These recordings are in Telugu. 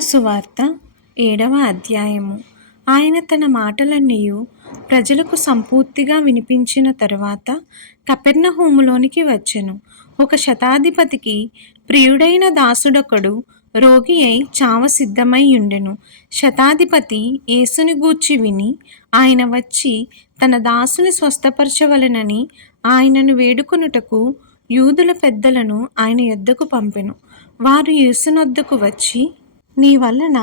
సువార్త ఏడవ అధ్యాయము. ఆయన తన మాటలన్నీ ప్రజలకు సంపూర్తిగా వినిపించిన తరువాత కపెర్ణహూములోనికి వచ్చెను. ఒక శతాధిపతికి ప్రియుడైన దాసుడొకడు రోగి అయి చావ సిద్ధమై ఉండెను శతాధిపతి యేసుని గూర్చి విని ఆయన వచ్చి తన దాసుని స్వస్థపరచవలెనని ఆయనను వేడుకొనుటకు యూదుల పెద్దలను ఆయన యొద్దకు పంపెను. వారు యేసునొద్దకు వచ్చి నీ వలన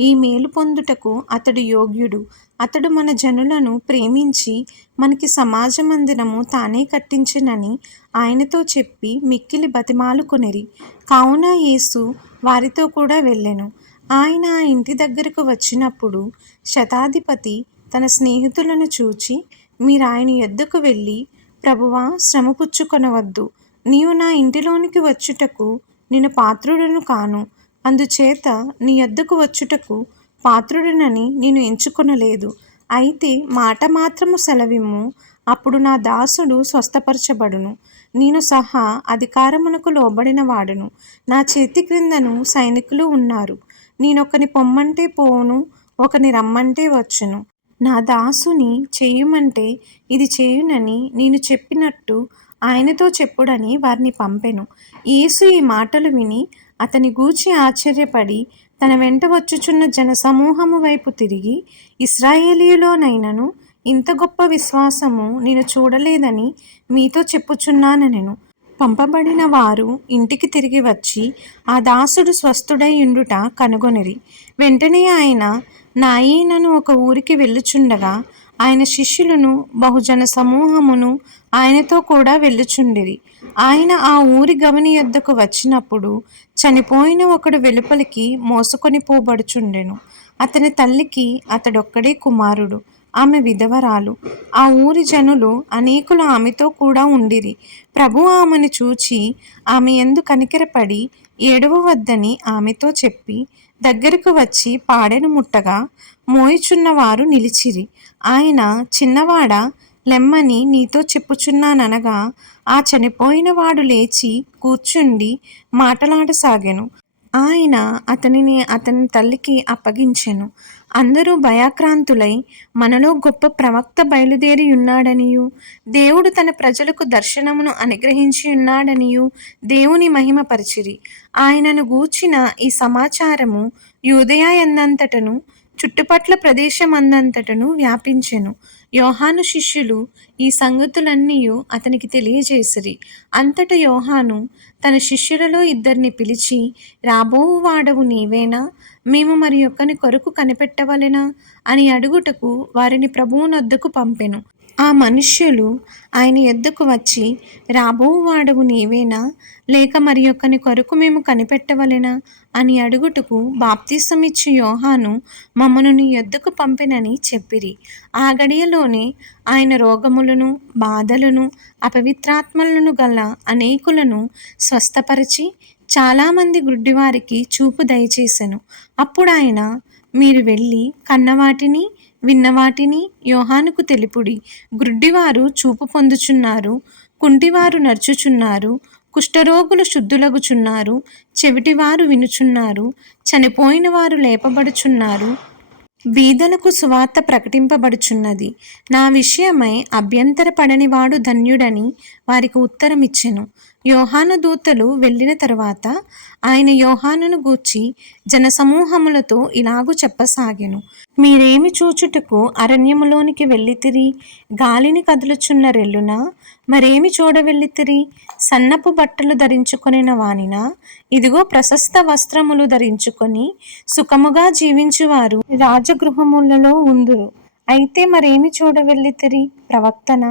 ఈ మేలు పొందుటకు అతడు యోగ్యుడు. అతడు మన జనులను ప్రేమించి మనకి సమాజ మందిరము తానే కట్టించినని ఆయనతో చెప్పి మిక్కిలి బతిమాలుకొనిరి కావున యేసు వారితో కూడా వెళ్ళెను. ఆయన ఆ ఇంటి దగ్గరకు వచ్చినప్పుడు శతాధిపతి తన స్నేహితులను చూచి మీరు ఆయన ఎద్దుకు వెళ్ళి ప్రభువా శ్రమ పుచ్చుకొనవద్దు నీవు నా ఇంటిలోనికి వచ్చుటకు నేను పాత్రుడను కాను. అందుచేత నీ యొద్దకు వచ్చుటకు పాత్రుడినని నేను ఎంచుకొనలేదు. అయితే మాట మాత్రము సెలవిమ్ము అప్పుడు నా దాసుడు స్వస్థపరచబడును. నేను సహా అధికారమునకు లోబడిన వాడును. నా చేతి క్రిందను సైనికులు ఉన్నారు. నేనొకని పొమ్మంటే పోను ఒకని రమ్మంటే వచ్చును. నా దాసుని చేయుమంటే ఇది చేయునని నేను చెప్పినట్టు ఆయనతో చెప్పుడని వారిని పంపెను. యేసు ఈ మాటలు విని అతని గూర్చి ఆశ్చర్యపడి తన వెంట వచ్చుచున్న జన సమూహము వైపు తిరిగి ఇస్రాయేలీలోనైనను ఇంత గొప్ప విశ్వాసము నేను చూడలేదని మీతో చెప్పుచున్నానెను పంపబడిన వారు ఇంటికి తిరిగి వచ్చి ఆ దాసుడు స్వస్థుడై ఉండుట కనుగొనిరి. వెంటనే ఆయన నాయీనను ఒక ఊరికి వెళ్ళుచుండగా ఆయన శిష్యులను బహుజన సమూహమును ఆయనతో కూడా వెళ్ళుచుండిరి. ఆయన ఆ ఊరి గమని యొద్దకు వచ్చినప్పుడు చనిపోయిన ఒకడు వెలుపలికి మోసుకొని పోబడుచుండెను. అతని తల్లికి అతడొక్కడే కుమారుడు ఆమె విధవరాలు. ఆ ఊరి జనులు అనేకులు ఆమెతో కూడా ఉండిరి. ప్రభు ఆమెను చూచి ఆమె ఎందు కనికెరపడి ఏడవవద్దని ఆమెతో చెప్పి దగ్గరకు వచ్చి పాడెను ముట్టగా మోయిచున్నవారు నిలిచిరి. ఆయన చిన్నవాడ లెమ్మని నీతో చెప్పుచున్నాననగా ఆ చనిపోయినవాడు లేచి కూర్చుండి మాటలాడసాగాను. ఆయన అతనిని అతని తల్లికి అప్పగించెను. అందరూ భయాక్రాంతులై మనలో గొప్ప ప్రవక్త బయలుదేరి ఉన్నాడనియు. దేవుడు తన ప్రజలకు దర్శనమును అనుగ్రహించి ఉన్నాడనియు. దేవుని మహిమపరిచిరి ఆయనను గూర్చిన ఈ సమాచారము యూదయా ఎందంతటను చుట్టుపట్ల ప్రదేశమందంతటను వ్యాపించెను. యోహాను శిష్యులు ఈ సంగతులన్నీ అతనికి తెలియజేసిరి. అంతట యోహాను తన శిష్యులలో ఇద్దరిని పిలిచి రాబోవాడవు నీవేనా? మేము మరి ఒక్కని కొరకు కనిపెట్టవలెనా? అని అడుగుటకు వారిని ప్రభువునొద్దకు పంపెను. ఆ మనుష్యులు ఆయన ఎద్దుకు వచ్చి రాబోవాడవు నీవేనా? లేక మరి ఒక్కని కొరకు మేము కనిపెట్టవలెనా? అని అడుగుటకు బాప్తీసమిచ్చి యోహాను మమ్మను నీ ఎద్దుకు పంపినని చెప్పిరి. ఆ గడియలోనే ఆయన రోగములను బాధలను అపవిత్రాత్మలను గల అనేకులను స్వస్థపరిచి చాలామంది గుడ్డివారికి చూపు దయచేసెను. అప్పుడు ఆయన మీరు వెళ్ళి కన్నవాటిని విన్నవాటిని యోహానుకు తెలుపుడి. గ్రుడ్డివారు చూపు పొందుచున్నారు కుంటివారు నడుచుచున్నారు కుష్ఠరోగులు శుద్ధులగుచున్నారు చెవిటివారు వినుచున్నారు చనిపోయిన వారు లేపబడుచున్నారు బీదలకు సువార్త ప్రకటింపబడుచున్నది. నా విషయమై అభ్యంతరపడనివాడు ధన్యుడని వారికి ఉత్తరమిచ్చెను. యోహాను దూతలు వెళ్ళిన తరువాత ఆయన యోహానును గూర్చి జనసమూహములతో ఇలాగు చెప్పసాగాను. మీరేమి చూచుటకు అరణ్యములోనికి వెళ్ళితిరి? గాలిని కదులుచున్న రెల్లునా మరేమి చూడవెళ్ళితిరి సన్నపు బట్టలు ధరించుకొనిన వానినా? ఇదిగో ప్రశస్త వస్త్రములు ధరించుకొని సుఖముగా జీవించువారు రాజగృహములలో ఉందురు. అయితే మరేమి చూడవెళ్ళితిరి ప్రవక్తన?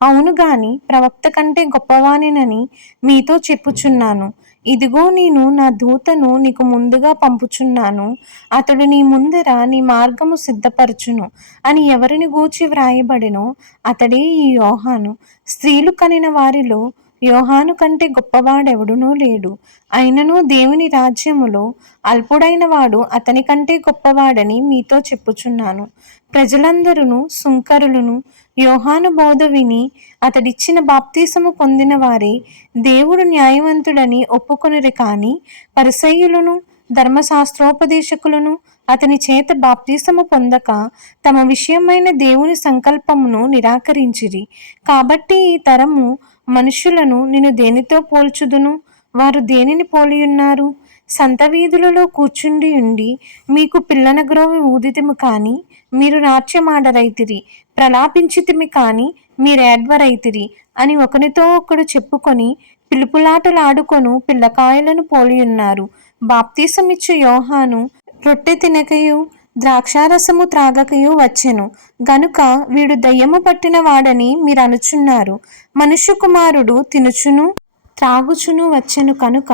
అవును గాని ప్రవక్త కంటే గొప్పవానేనని మీతో చెప్పుచున్నాను. ఇదిగో నేను నా దూతను నీకు ముందుగా పంపుచున్నాను. అతడు నీ ముందర నీ మార్గము సిద్ధపరచును అని ఎవరిని గూర్చి వ్రాయబడినో అతడే ఈ యోహాను. స్త్రీలు కనిన వారిలో యోహాను కంటే గొప్పవాడెవడునూ లేడు. అయినను దేవుని రాజ్యములో అల్పుడైన వాడు అతని కంటే గొప్పవాడని మీతో చెప్పుచున్నాను. ప్రజలందరూ సుంకరులను యోహాను బోధ విని అతడిచ్చిన బాప్తీసము పొందిన వారే దేవుడు న్యాయవంతుడని ఒప్పుకొనిరి కానీ పరిసయ్యులను ధర్మశాస్త్రోపదేశకులను అతని చేత బాప్తీసము పొందక తమ విషయమైన దేవుని సంకల్పమును నిరాకరించిరి. కాబట్టి ఈ తరము మనుషులను నేను దేనితో పోల్చుదును? వారు దేనిని పోలియున్నారు? సంత వీధులలో కూర్చుండి ఉండి మీకు పిల్లన గ్రోవి ఊదితిము కాని మీరు నాట్యమాడరైతిరి ప్రలాపించితిమి కాని మీరేడ్వరైతిరి అని ఒకనితో ఒకడు చెప్పుకొని పిలుపులాటలాడుకొను పిల్లకాయలను పోలియున్నారు. బాప్తీసమిచ్చు యోహాను రొట్టె తినకయు ద్రాక్షారసము త్రాగకయు వచ్చెను. గనుక వీడు దయ్యము పట్టిన వాడని మీరు అనుచున్నారు మనుష్య కుమారుడు తినుచును త్రాగుచును వచ్చెను కనుక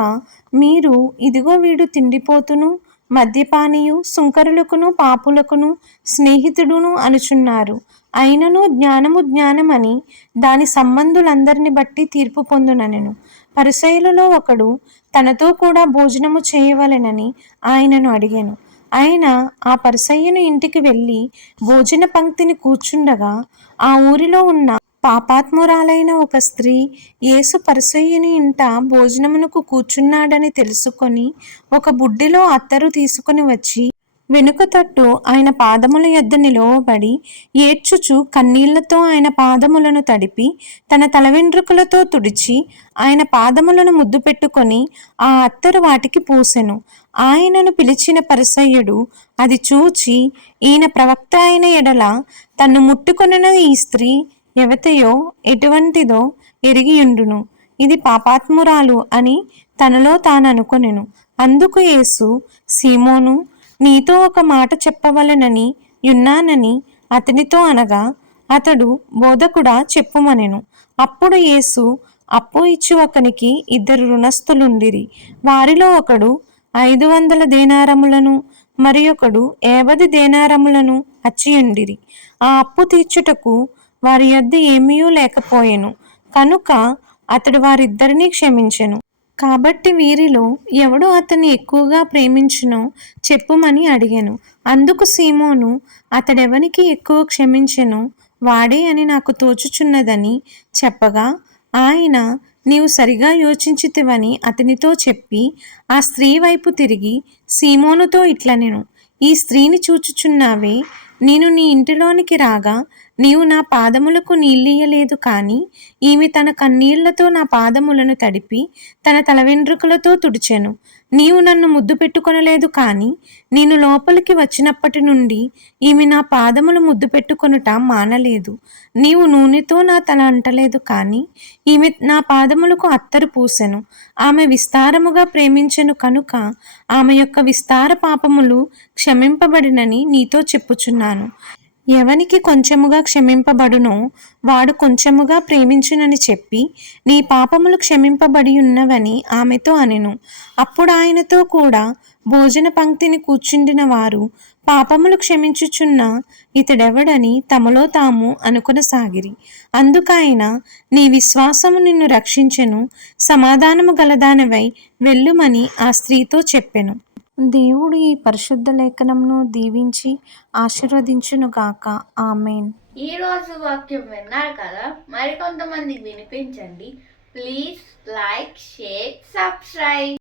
మీరు ఇదిగో వీడు తిండిపోతును మద్యపానీయు సుంకరులకును పాపులకును స్నేహితుడును అనుచున్నారు. అయినను జ్ఞానము జ్ఞానమని దాని సంబంధులందరిని బట్టి తీర్పు పొందుననెను. పరిసయులలో ఒకడు తనతో కూడా భోజనము చేయవలెనని ఆయనను అడిగాను. ఆయన ఆ పరిసయ్యను ఇంటికి వెళ్ళి భోజన పంక్తిని కూర్చుండగా ఆ ఊరిలో ఉన్న పాపాత్మురాలైన ఒక స్త్రీ యేసు పరిసయ్యుని ఇంట భోజనమునకు కూర్చున్నాడని తెలుసుకొని ఒక బుడ్డిలో అత్తరు తీసుకుని వచ్చి వెనుక తట్టు ఆయన పాదముల యొద్ద నిలువబడి ఏడ్చుచు కన్నీళ్ళతో ఆయన పాదములను తడిపి తన తల వెంట్రుకలతో తుడిచి ఆయన పాదములను ముద్దు పెట్టుకొని ఆ అత్తరు వాటికి పూసెను. ఆయనను పిలిచిన పరిసయ్యుడు అది చూచి ఈయన ప్రవక్త అయిన ఎడల తన్ను ముట్టుకొనిన ఈ స్త్రీ ఎవతయో ఎటువంటిదో ఎరిగియుండును. ఇది పాపాత్మురాలు అని తనలో తాను అనుకొనెను అందుకు యేసు సీమోను నీతో ఒక మాట చెప్పవలెనని యున్నానని అతనితో అనగా అతడు బోధకుడా చెప్పుమనెను. అప్పుడు యేసు అప్పు ఇచ్చి ఒకనికి ఇద్దరు రుణస్థులుండిరి వారిలో ఒకడు ఐదు వందల దేనారములను మరి ఒకడు ఏవది దేనారములను అచ్చియుండిరి ఆ అప్పు తీర్చుటకు వారి యొద్ద ఏమీ లేకపోయెను. కనుక అతడు వారిద్దరినీ క్షమించెను. కాబట్టి వీరిలో ఎవడు అతన్ని ఎక్కువగా ప్రేమించునో చెప్పుమని అడిగాను. అందుకు సీమోను అతడెవనికి ఎక్కువ క్షమించెనో? వాడే అని నాకు తోచుచున్నదని చెప్పగా ఆయన నీవు సరిగా యోచించితివని అతనితో చెప్పి ఆ స్త్రీ వైపు తిరిగి సీమోనుతో ఇట్లనెను. ఈ స్త్రీని చూచుచున్నావే నేను నీ ఇంటిలోనికి రాగా నీవు నా పాదములకు నీళ్ళీయలేదు కానీ ఈమె తన కన్నీళ్ళతో నా పాదములను తడిపి తన తల వెంట్రుకలతో తుడిచెను. నీవు నన్ను ముద్దు పెట్టుకొనలేదు కానీ నేను లోపలికి వచ్చినప్పటి నుండి ఈమె నా పాదములు ముద్దు పెట్టుకొనుట మానలేదు. నీవు నూనెతో నా తల అంటలేదు కానీ ఈమె నా పాదములకు అత్తరు పూసెను. ఆమె విస్తారముగా ప్రేమించెను కనుక ఆమె యొక్క విస్తార పాపములు క్షమింపబడినని నీతో చెప్పుచున్నాను. ఎవనికి కొంచెముగా క్షమింపబడునో వాడు కొంచెముగా ప్రేమించునని చెప్పి నీ పాపములు క్షమింపబడి ఉన్నవని ఆమెతో అనెను. అప్పుడు ఆయనతో కూడా భోజన పంక్తిని కూర్చుండిన వారు పాపములు క్షమించుచున్న ఇతడెవడని తమలో తాము అనుకొనసాగిరి. అందుకైన నీ విశ్వాసము నిన్ను రక్షించెను సమాధానము గలదానవై వెళ్ళుమని ఆ స్త్రీతో చెప్పెను. దేవుడు ఈ పరిశుద్ధ లేఖనంను దీవించి ఆశీర్వదించునుగాక. ఆమెన్. ఈ రోజు వాక్యం విన్నారు కదా? మరికొంతమందికి వినిపించండి. Please like share subscribe.